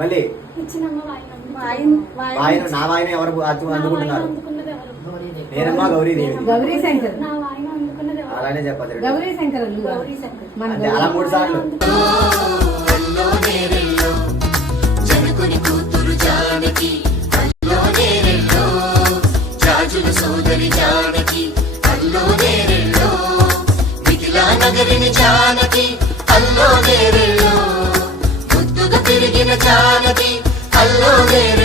మళ్ళీ వాయిన నా వాయిన ఎవరు అందుకుంటున్నారు? నేనమ్మా గౌరీదేవి. గౌరీ శంకర్ అలానే చెప్పదు. గౌరీ శంకర్ అంటే అలా 3 సార్లు. సోదరి జానకి అల్లో నేరెళ్ళో మిథిలా నగరిని జానకి అల్లో నేరెళ్ళో ముద్దుగా తిరిగిన జానకి అల్లో నేరెళ్ళో